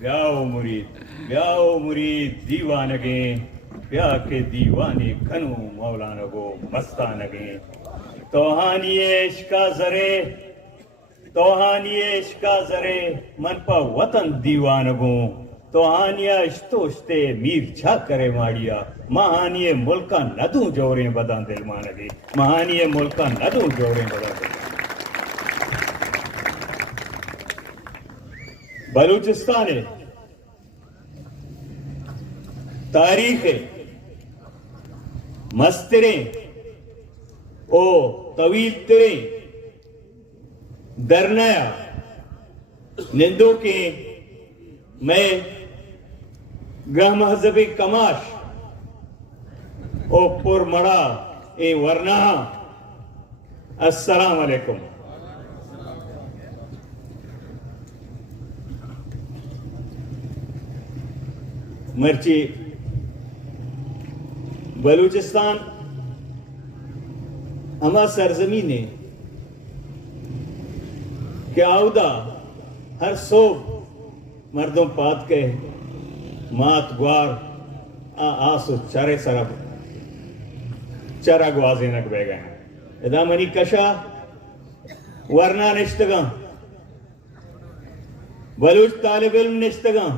ब्याओ मुरीद दीवानगे ब्या के दीवाने खनु मौलाना गो मस्तानगे तोहानिए इश्का जरे मन पा वतन दीवानगो तोहानिया इश्तोस्ते मीर छा करे माड़िया महानिए मुल्का नदू जोरे बदां दिल मानगे महानिए मुल्का नदू जोरे बदां दिल बलूचिस्तान है तारीख है मस्तरे ओ तवील तेरे दरनाया निंदो के मैं ग्रह महजबी कमाश ओ पुरमड़ा ए वरना अस्सलाम वालेकुम मर्ची बलूचिस्तान हमा सरजमीन है क्या उदा हर सोब मर्दों पात के मात ग्वार आसु चारे सरब चरा ग्वाजे नक बेगा इदा मनी कशा वरना निश्तगा बलूच तालिब इल्म निश्तगा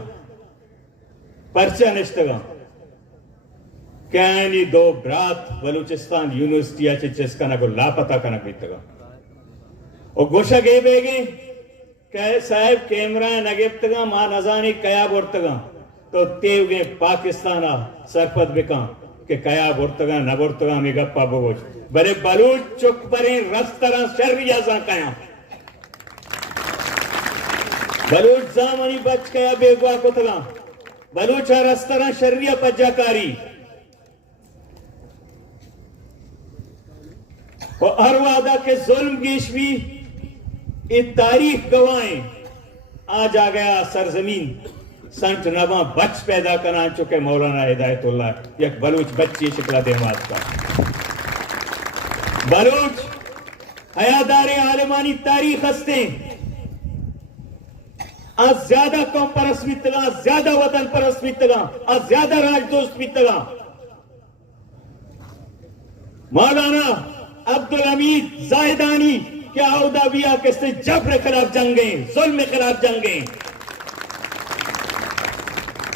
पर्चा निश्तगा कैनी दो ब्रात बलूचिस्तान यूनिवर्सिटी चिस्का को लापता कनक बीतगा और गोशा गे बेगे कहे साहब कैमरा नगेप्तगा मां नजानी कया बोर्तगा तो तेवगे पाकिस्तान सरपत बिका के कया बोर्तगा न बोर्तगा में गप्पा बोझ बरे बलूच चुक परे रस्तरा शर्रिया सा कया बलूच जामनी बच कया बेगवा कोतगा बलूचा रस्तरा शर्रिया पज्जाकारी और हर वादा के जुल्म गिशवी ये तारीख गवाएं आज आ गया सरजमीन संत नवा बच पैदा करा चुके मौलाना हिदायतुल्लाह एक बलूच बच्ची शिकला देमात का बलूच हयादारे आलमानी तारीख हस्ते आज ज्यादा कौम परस्त मितगा ज्यादा वतन परस्त मितगा आज ज्यादा राजदोस्त मितगा मौलाना अब्दुल हमीद जायदानी क्या उदाविया के से जबर खिलाफ जंगे जुल्म खिलाफ जंगे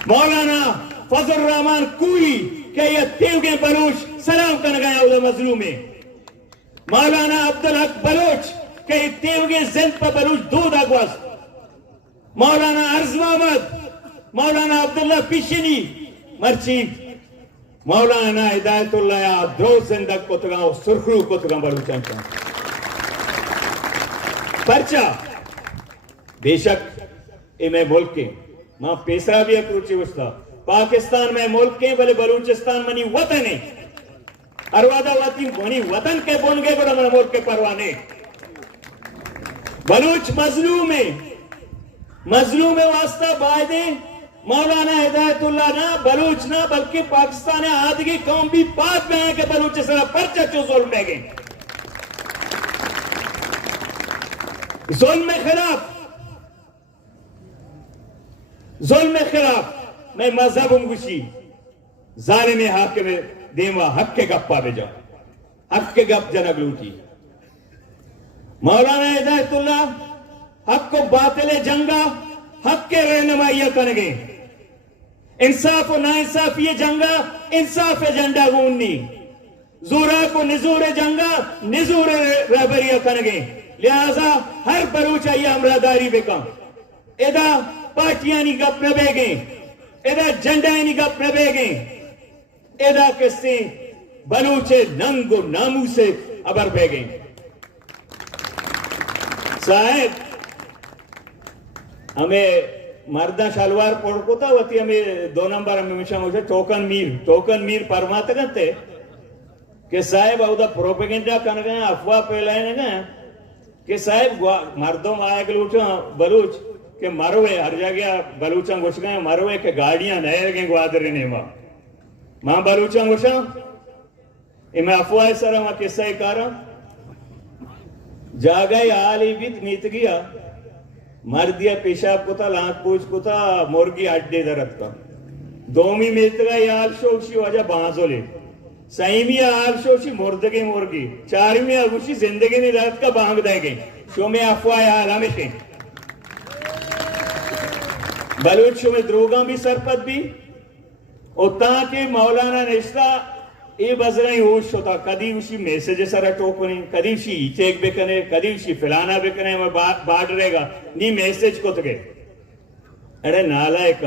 मौलाना फजल रहमान कुई के ये तेवगे बलूच सलाम कर गया उधर मजलूम में मौलाना अब्दुल हक बलूच के ये तेवगे जिंद पर बलूच दूध अगवास मौलाना अर्ज मोहम्मद मौलाना अब्दुल्ला पिशनी मर्ची मौलाना हिदायतुल्लाह द्रो जिंदक कुतगा सुरखरू कुतगा बलूचन का पर्चा बेशक इमे मुल्क के मां पेसरा भी अक्रूची उसका पाकिस्तान में मुल्क के बले बलूचिस्तान मनी वतन है अरवादा वाती मनी वतन के बोन गए बड़ा मन मुल्क के परवाने बलूच मजलूम में वास्ता बायदे मौलाना हिदायतुल्लाह ना बलूच ना बल्कि पाकिस्तान आदगी कौम भी पाक में आके बलूचिस्तान पर्चा चो जुल्म में गए जुल्म खिलाफ मैं मजहब गुशी जालिम हाकिम देवा हक के गप्पा भेजा हक के गप जनक लूटी मौलाना हिदायतुल्लाह हक को बातिल जंगा हक के रहनुमाइया करेंगे इंसाफ और नाइंसाफ ये जंगा इंसाफ एजेंडा गूंनी जूरा को निजूर जंगा निजूर रहबरिया करेंगे लिहाजा हर बलूच अमरादारी बेका एदा पार्टियां नी गप न बेगे एदा झंडा नी गप न बेगे एदा किससे बलूचे नंगो नामू से अबर बेगे साहब हमें मर्दा शलवार पड़को था वती हमें 2 नंबर हमें मिशा मुझे टोकन मीर परमात करते कि साहब अवधा प्रोपेगेंडा कर गए अफवाह फैलाए गए कि साहब मर्दों आए गलूचा बलूच के मरवे हर जगह बलूचा घुस गए मरवे के गाड़ियां नए गए ग्वादरे ने मां बलूचा घुसा इमे अफवाह सर वहां किस्सा ही कार जागा आली बीत नीत गया मर्दिया पेशाब कोता लाख पूछ कोता मुर्गी अड्डे दरत का दोमी मिलतगा यार शोशी वजह बांसोले सहीमी आग शोशी मुर्दगे मुर्गी चारवी अगुशी जिंदगी ने दरत का बांग देंगे शो में अफवाह यार हमेशा बलूच शो में द्रोगा भी सरपत भी उतना के मौलाना नेस्ता ये बजराई होश होता कदी उसी मैसेज सारा टोकने कदी उसी चेक बेकने कदी उसी फिलाना बेकने मैं बाढ़ रहेगा नी मैसेज को तो के अरे नालायक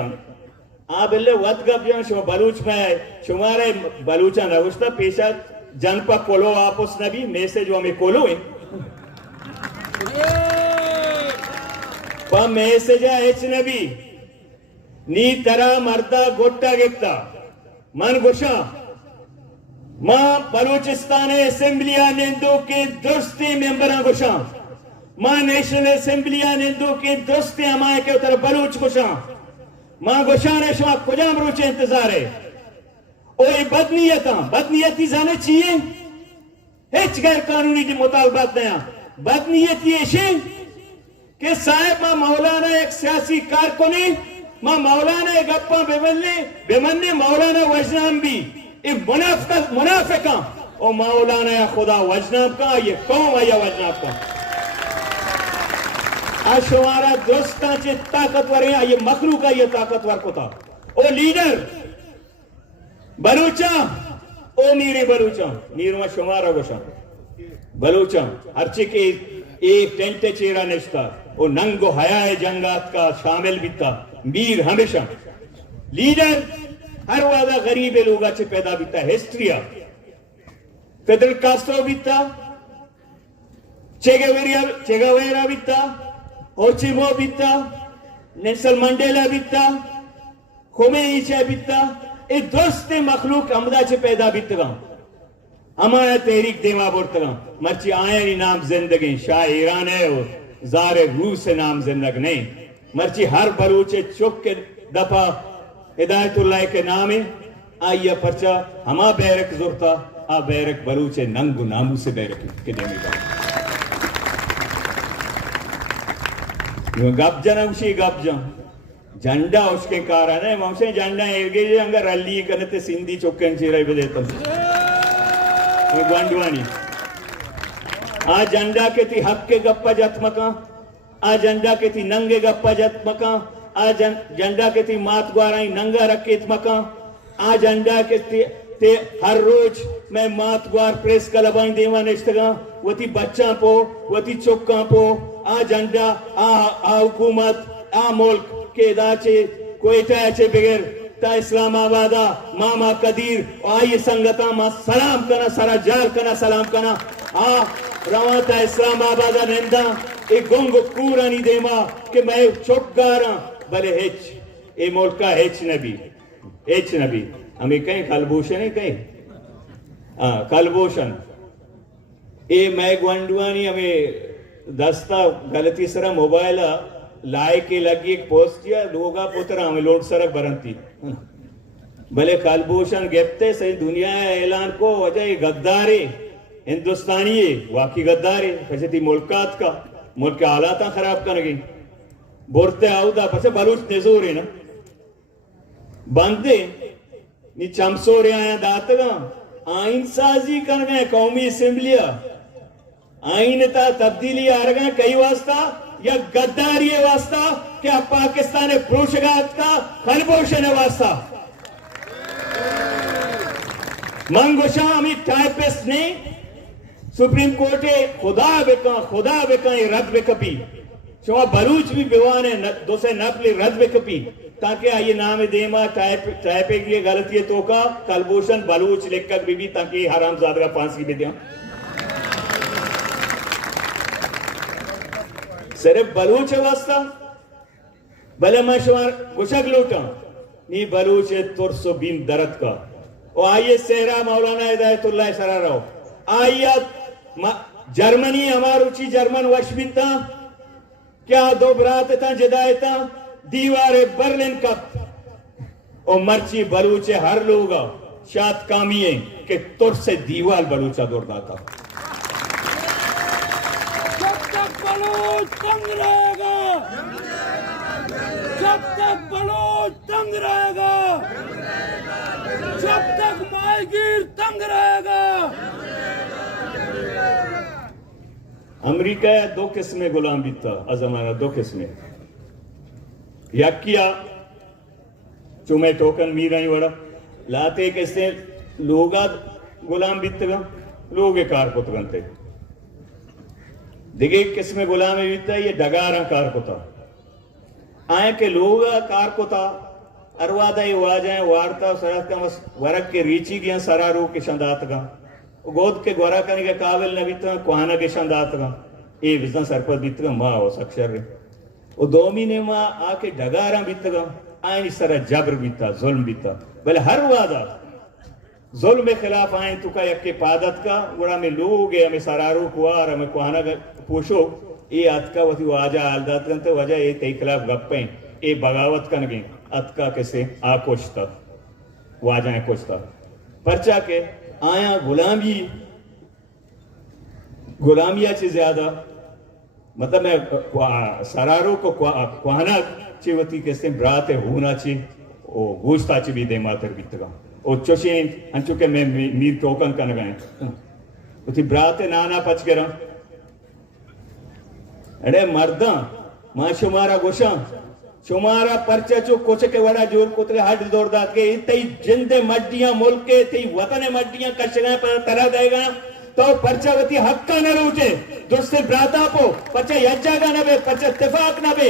आ बिल्ले वत गप जान शो बलूच में शुमारे बलूचा नगुस्ता पेशा जनपा कोलो आपस नबी मैसेज वो में कोलो है पा मैसेज एच नबी नी तरह मर्दा गोट्टा गिफ्ता मन गुशा मां बलूचिस्तान असेंबलिया निंदो के दुरुस्ती मेंबर गुशा मां नेशनल असेंबलिया निंदो के दुरुस्ती हमारे के उतर बलूच गुशा मां गुशा ने शुमा कुजाम रोचे इंतजार है और ये बदनीयती जाने चाहिए हिच गैर कानूनी की मुतालबात नया बदनीयती ऐसे कि साहब मां मौलाना एक सियासी कारकुनी मां मौलाना गप्पा बेमन्ने मौलाना वजनाम भी मुनाफिका और मौलाना या खुदा वजनाब का ये कौम है या वजनाब का आशवारा दोस्ता चे ताकतवर है ये मखलूक है ये ताकतवर को था ओ लीडर बलूचा ओ मीरे बलूचा मीरवा शुमारा गोशा बलूचा हरचे के एक टेंट चेहरा निश्ता ओ नंगो हया जंगात का शामिल बिता मीर हमेशा लीडर हर वादा गरीब लोग अच्छे पैदा बीता हिस्ट्रिया फिदल कास्ट्रो बीता चेगवेरा बीता होचिमो बीता नेल्सन मंडेला बीता खोमेनी चे बीता ए दोस्ते मखलूक हमदा चे पैदा बीतगा हमारा तहरीक देवा बोलतगा मर्ची आयनी नाम जिंदगी शाह ईरान है ज़ारे रूस से नाम जिंदगी नहीं मर्ची हर बलूचे चुप के दफा हिदायतुल्लाह के नाम है आइया पर्चा हमा बैरक जुरता आ बैरक बलूचे नंगु नामू से बैरक के देंगे गपजन उसी गपजन झंडा उसके कारण है मौसे झंडा एगे अंगर रल्ली करते सिंधी चौकन चिराई बदेता ग्वांडवानी आ झंडा के थी हक के गप्पा जत्मका आ झंडा के थी नंगे गप्पा जत्मका आ झंडा के थी मात ग्वाराई नंगा रखे मका आ झंडा के ते हर रोज मैं मात ग्वार प्रेस कलबाई देवा निष्ठगा वती बच्चा पो वती चौका पो आ झंडा आ हुकूमत आ मुल्क के दाचे कोयटा चे बगैर ता इस्लामाबादा मामा कदीर आई संगता मा सलाम कना सारा जार कना सलाम कना आ रवाता इस्लामाबादा नेंदा एक गोंग कूरानी देमा कि मैं चौकगारा भले हेच ए मुल्का हेच नबी हमें कहीं कलभूषण है कहीं कलभूषण ए मैं ग्वांडवानी हमें दस्ता गलती सरा मोबाइल लाए के लगी एक पोस्ट किया लोगा पुत्र हमें लोड सरक बरनती भले कलभूषण गेप्ते सही दुनिया ऐलान को वजह गद्दारी हिंदुस्तानी है वाकई गद्दारी पछती मुल्कात का मुल्क के हालात खराब कर गई बोरते आउदा पछे बलूच नेजोर है ना बंदे नी चमसोरे आया दातगा आइन साजी कर गए कौमी असेंबलिया आइन ता तब्दीली आ गए कई वास्ता या गद्दारी वास्ता क्या पाकिस्तान प्रोशगात का खलबोशन वास्ता मंगोशा अमी टाइपिस्ट ने सुप्रीम कोर्ट खुदा बेका ये रद्द बेकपी शोआ बलूच भी बेवाने दो से नपली रद्द बेकपी ताकि ये नाम देमा टाइप की गलती तो का कलभूषण बलूच लिखकर बीबी ताकि हरामजादा फांसी भी दिया सिर्फ बलूच वास्ता भले मशवार गुशक लूटा नी बलूच तुरसो बीन दरद का और आइए सेहरा मौलाना हिदायतुल्लाह सरा रहो आइया जर्मनी हमार उची जर्मन वशबिता क्या दो बरात था जदायता दीवारे बर्लिन कप और मर्ची बलूचे हर लोग शात कामिये के तुर से दीवार बलूचा दौड़ता था जब तक बलूच तंग रहेगा जब तक बलूच तंग रहेगा, जब तक माहीगीर तंग रहेगा। अमेरिका दो किस्में गुलाम बीता अजमाना, दो किस्में यकिया चुमे टोकन मीरा वड़ा लाते कैसे लोगा गुलाम बीतगा लोग कार पुतगंते दिगे किस्में गुलाम बीता ये डगारा कार पुता आए के लोग कार पुता अरवादा ये वाजाए वार्ता सरस का बस वरक के रीची गया सरारू के शंदात का गोद के गोरा करने के काबिल न बीता कुहाना के शंदात का ए विजन सरपत बीतगा माँ हो सक्षर वो 2 महीने माँ आके डगारा बीतगा आए इस तरह जबर बीता जुल्म बीता भले हर वादा जुल्म के खिलाफ आए तो का यके पादत का गुड़ा में लोग है हमें सरारू कुआर हमें कुहाना पूछो ये अतका वती वाजा आलदात करते वजह ये ते खिलाफ गप्पे ये बगावत कर गए अतका कैसे आकोचता वाजाएं कोचता परचा के आया गुलामिया से ज्यादा मतलब मैं सरारो को कुहाना चिवती कैसे ब्राते होना ची ओ गोश्ता ची भी दे मातर बीतगा ओ चोशें अंचुके में मीर टोकन कर गए उठी ब्राते नाना पच के रहा अरे मर्दा मां शुमारा गोशा शुमारा परचे चो कोचे के वड़ा जोर कोतरे हट दौड़ दात के इतई जिंदे मड्डियां मुल्क के इतई वतने मड्डियां कशगा पर तरह देगा तो परचावती हक्का न रूटे दुस्ते ब्राता पो पचे यज्जागा न बे पचे इत्तेफाक न बे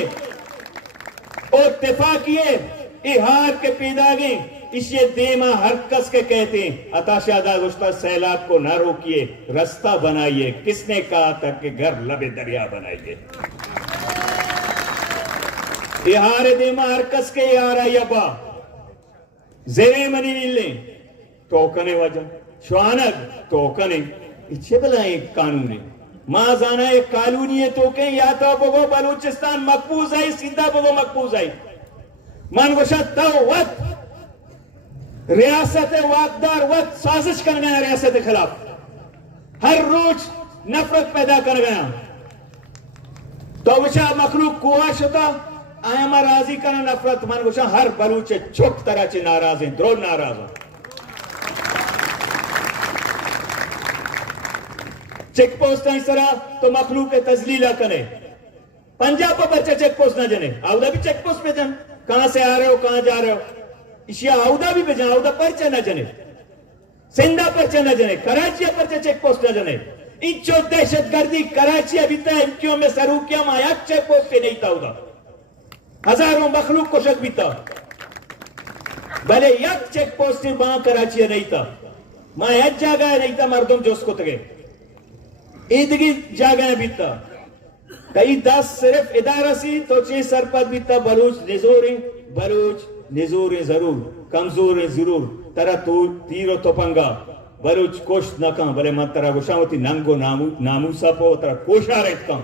ओ इत्तेफाक ये हार के पैदागे इसे देमा हरकस के कहते हैं अताशादा गुस्ता सैलाब को ना रोकिए रास्ता बनाइए किसने कहा था कि घर लबे दरिया बनाइए ये हारे देमा हरकस के यारा यबा जेरे मनी नीले टोकने वजह श्वानक टोकने इच्छे भला एक कानून है माँ जाना एक कानूनी है तो के या तो बगो बलूचिस्तान मकबूज आई सीधा बगो मकबूज आई मान गोशा तो वत रियासत वाकदार वक्त साजिश कर गया रियासत के खिलाफ हर रोज नफरत पैदा कर गया तो विशा मखलूक कुआश होता आयमा राजी करना नफरत मन विशा हर बलूचे चुप तरह से नाराज हैं द्रोह नाराज हैं चेक पोस्ट इस तरह तो मखलूक के तजलीला करे पंजाब पर बच्चे चेक पोस्ट ना जने आउदा भी चेक पोस्ट पे जन कहां से आ रहे हो कहां जा रहे हो इशिया आउदा भी भेजा आउदा परचे न जने सिंधा परचे न जने कराची परचे चेक पोस्ट न जने इच्छो दहशतगर्दी कराची अभी तक इनकियों में सरूकिया माया चेक पोस्ट पे नहीं था उदा हजारों मखलूक को शक भी था भले यक चेक पोस्ट वहां कराची नहीं था माया जगह नहीं था मर्दम जोश को तगे ईदगी जगह भी था कई 10 सिर्फ इदारा सी तो 6 सरपत भी था बलूच निजोर जरूर कमजोर जरूर तरा तो तीरो तो पंगा बलूच कोश न का भले मत तरा गुशावती नंगो नामूसा पो तरा कोशा रहत का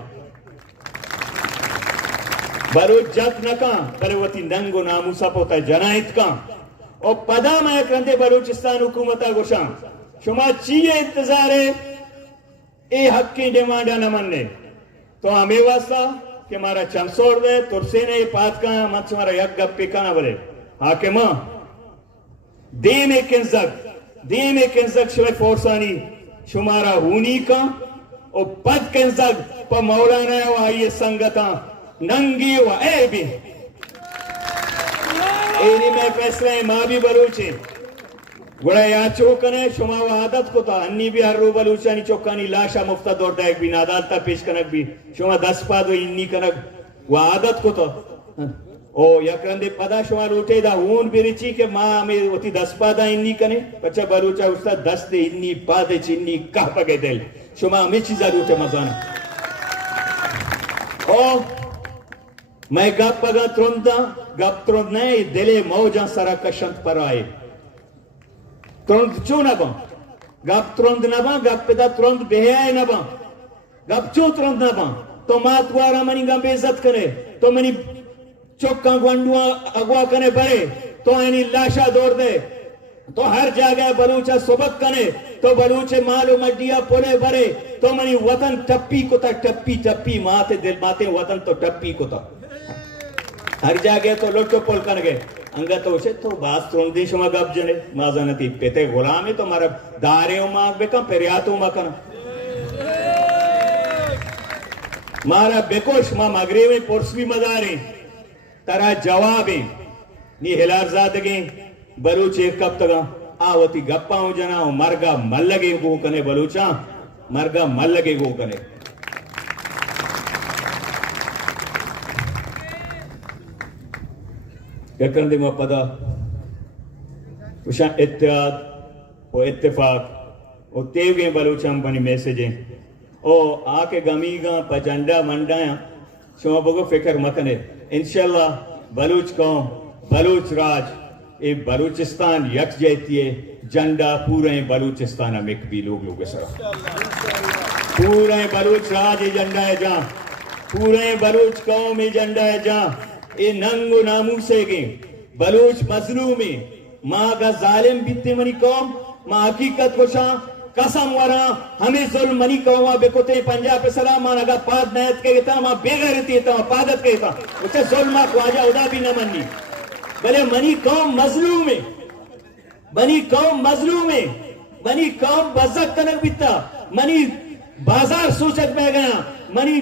बलूच जत न का भले नंगो नामूसा पो तरा जनाइत का और पदा में कंदे बलूचिस्तान हुकूमता गुशा शुमा चीए इंतजार है ए हक की डिमांड न मनने तो हमें वास्ता कि मारा चमसोड़ दे तुरसे ने पात का मत मारा यक गप्पे का ना बोले हाकिमा दे में किंजक शुवे फोर्सानी शुमारा हूनी का और पद किंजक पर मौलाना व आइए संगता नंगी व ए भी एनी में फैसला मां भी बलूचे गुड़ा या चौकने शुमा व आदत को था अन्नी भी हर रो बलूचानी चौकानी लाशा मुफ्ता दौड़ता एक भी नादालता पेश कनक भी शुमा 10 पादो इन्नी कनक वो आदत को था ओ यकरंदे पदा शुमा लूटे दा ऊन बिरिची के मां में होती 10 पादा इन्नी कने पचा बलूचा उसका 10 दे इन्नी पादे चिन्नी कह पगे दिल शुमा में चीजा लूटे मजान ओ मैं गप पगा तुरंत नहीं दिले मौजा सारा कशंत पर आए तुरंत चो ना बा गप तुरंत ना बा गप पेदा तुरंत बेहाय ना बा गप चो तुरंत ना बा तो मात वारा मनी गम बेइज्जत करे तो मनी चौका गुंडुआ अगवा कने बरे तो एनी लाशा दौड़ दे तो हर जगह बलूचा सबक कने तो बलूचे मालो मड्डिया पोले बरे तो मनी वतन टप्पी को ता टप्पी माते दिल माते वतन तो टप्पी को ता हर जागे तो लोटो पोल कनगे अंगा तो उसे तो बात सुन दी शुमा गप जने माजा नती पेते गुलामी तो मारा दारे माग बेकम पेरियातो मकन मारा बेकोश मा मगरे में पोर्सवी मदारे तारा जवाबे नी हिलार जादगे बलूच एक कब तक आवती गप्पा हो जना मरगा मल्लगे गो कने बलूचा मरगा मल्लगे गो कने यकंदे में पदा उशा इत्तेहाद और इत्तेफाक और तेवगे बलूचम बनी मैसेजें ओ आके गमीगा पचंडा मंडाया शो बगो फिक्र मकने इंशाल्लाह बलूच कौम बलूच राज ये बलूचिस्तान यक जैती है झंडा पूरे बलूचिस्तान में भी लोग सरा पूरे बलूच राज ये झंडा है जहाँ पूरे बलूच कौम ये झंडा है जहाँ ये नंगो नामूसे के बलूच मजलूमी माँ का जालिम बित्ते मनी कौम माँ हकीकत कोशा कसम वरा हमें जुल्म मनी कौमा बेकोते पंजाब पे सलाम माँ नगा पाद नयत के ता माँ बेगैरती ता पादत के ता उसे जुल्म को आजा उदा भी न मनी भले मनी कौम मजलूमी बनी कौम मजलूमी बनी कौम बज़क तनक बिता मनी बाजार सूचक में गया मनी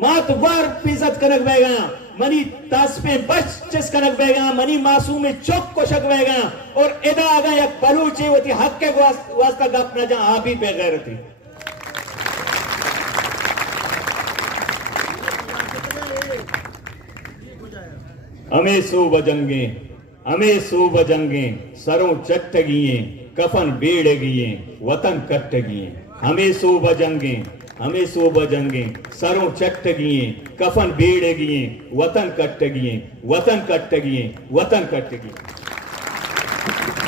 मात वार पिजत कनक बह गया मनी तास पे बच चस कनक बह गया मनी मासूम में चौक को शक बह गया और इदा आ गया बलूचे होती हक के वास्ता गप न जा आप ही बेगैर थी हमें सो बजंगे सरों चट्ट गिए कफन बेड़ गिए वतन कट्ट गिए हमें सो बजंगे सरों चट्ट गिए कफन बेड़ गिए वतन कट्ट गिए वतन कट्ट गिए